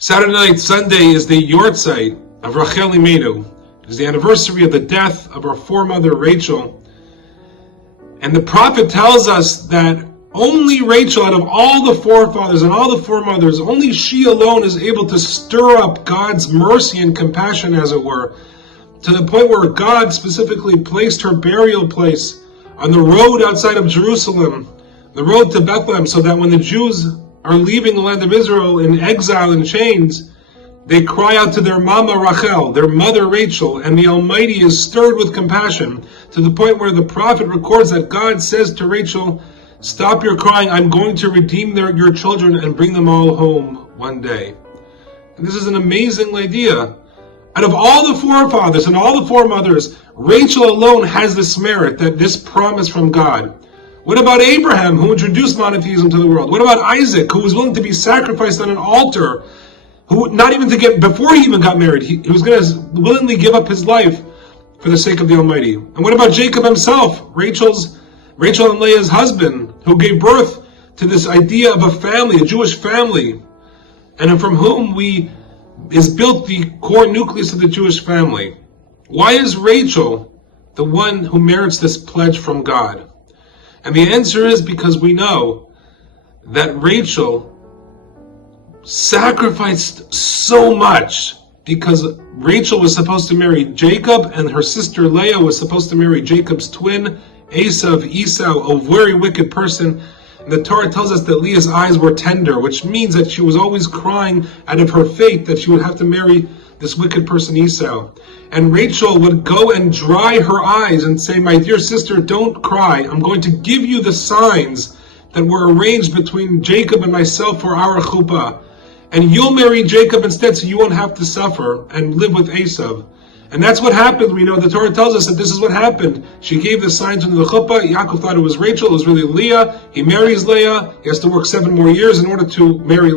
Saturday night, Sunday, is the Yortzeit of Rachel Imenu. It is the anniversary of the death of our foremother Rachel. And the prophet tells us that only Rachel, out of all the forefathers and all the foremothers, only she alone is able to stir up God's mercy and compassion, as it were, to the point where God specifically placed her burial place on the road outside of Jerusalem, the road to Bethlehem, so that when the Jews are leaving the land of Israel in exile in chains, they cry out to their mama Rachel, their mother Rachel, and the Almighty is stirred with compassion to the point where the prophet records that God says to Rachel, "Stop your crying, I'm going to redeem your children and bring them all home one day." And this is an amazing idea. Out of all the forefathers and all the foremothers, Rachel alone has this merit, that this promise from God. What about Abraham, who introduced monotheism to the world? What about Isaac, who was willing to be sacrificed on an altar, who not even before he even got married, he was going to willingly give up his life for the sake of the Almighty? And what about Jacob himself, Rachel and Leah's husband, who gave birth to this idea of a family, a Jewish family, and from whom is built the core nucleus of the Jewish family? Why is Rachel the one who merits this pledge from God? And the answer is because we know that Rachel sacrificed so much, because Rachel was supposed to marry Jacob and her sister Leah was supposed to marry Jacob's twin, Esau, a very wicked person. And the Torah tells us that Leah's eyes were tender, which means that she was always crying out of her fate that she would have to marry this wicked person Esau. And Rachel would go and dry her eyes and say, "My dear sister, don't cry. I'm going to give you the signs that were arranged between Jacob and myself for our chuppah. And you'll marry Jacob instead, so you won't have to suffer and live with Esau." And that's what happened. We know the Torah tells us that this is what happened. She gave the signs into the chuppah. Yaakov thought it was Rachel. It was really Leah. He marries Leah. He has to work 7 more years in order to marry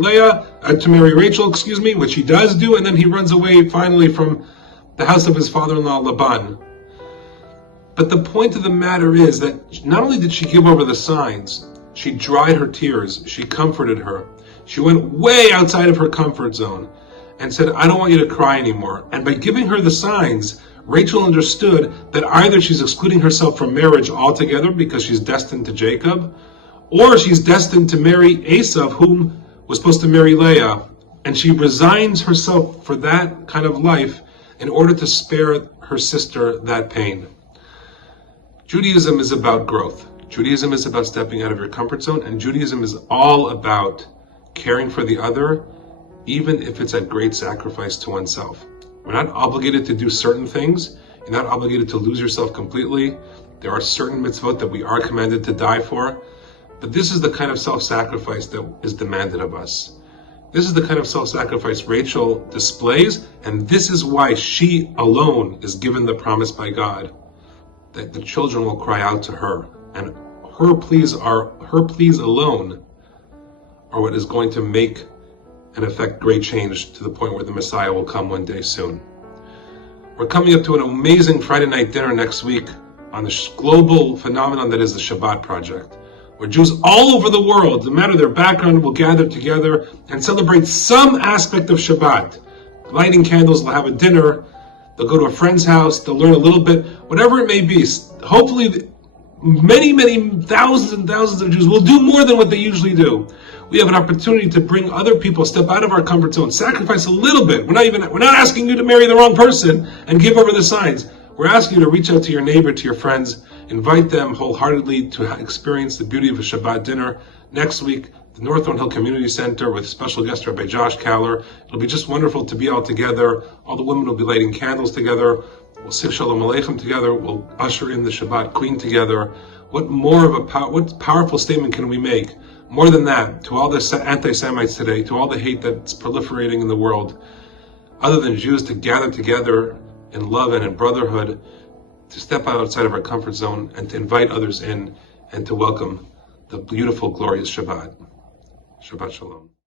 Rachel, which he does do. And then he runs away finally from the house of his father-in-law Laban. But the point of the matter is that not only did she give over the signs, she dried her tears. She comforted her. She went way outside of her comfort zone and said, "I don't want you to cry anymore." And by giving her the signs, Rachel understood that either she's excluding herself from marriage altogether because she's destined to Jacob, or she's destined to marry Esau, whom was supposed to marry Leah. And she resigns herself for that kind of life in order to spare her sister that pain. Judaism is about growth. Judaism is about stepping out of your comfort zone, and Judaism is all about caring for the other, even if it's at great sacrifice to oneself. We're not obligated to do certain things. You're not obligated to lose yourself completely. There are certain mitzvot that we are commanded to die for. But this is the kind of self-sacrifice that is demanded of us. This is the kind of self-sacrifice Rachel displays, and this is why she alone is given the promise by God that the children will cry out to her, and her pleas alone are what is going to make and affect great change to the point where the Messiah will come one day soon. We're coming up to an amazing Friday night dinner next week on the global phenomenon that is the Shabbat Project, where Jews all over the world, no matter their background, will gather together and celebrate some aspect of Shabbat. Lighting candles, they'll have a dinner, they'll go to a friend's house, they'll learn a little bit, whatever it may be. Hopefully, many thousands and thousands of Jews will do more than what they usually do. We have an opportunity to bring other people, step out of our comfort zone, sacrifice a little bit. We're not asking you to marry the wrong person and give over the signs. We're asking you to reach out to your neighbor, to your friends, invite them wholeheartedly to experience the beauty of a Shabbat dinner next week, the North Thorn Hill Community Center with special guest Rabbi Josh Kaller. It'll be just wonderful to be all together. All the women will be lighting candles together. We'll say Shalom Aleichem together. We'll usher in the Shabbat Queen together. What powerful statement can we make? More than that, to all the anti-Semites today, to all the hate that's proliferating in the world, other than Jews to gather together in love and in brotherhood, to step outside of our comfort zone and to invite others in and to welcome the beautiful, glorious Shabbat. Shabbat Shalom.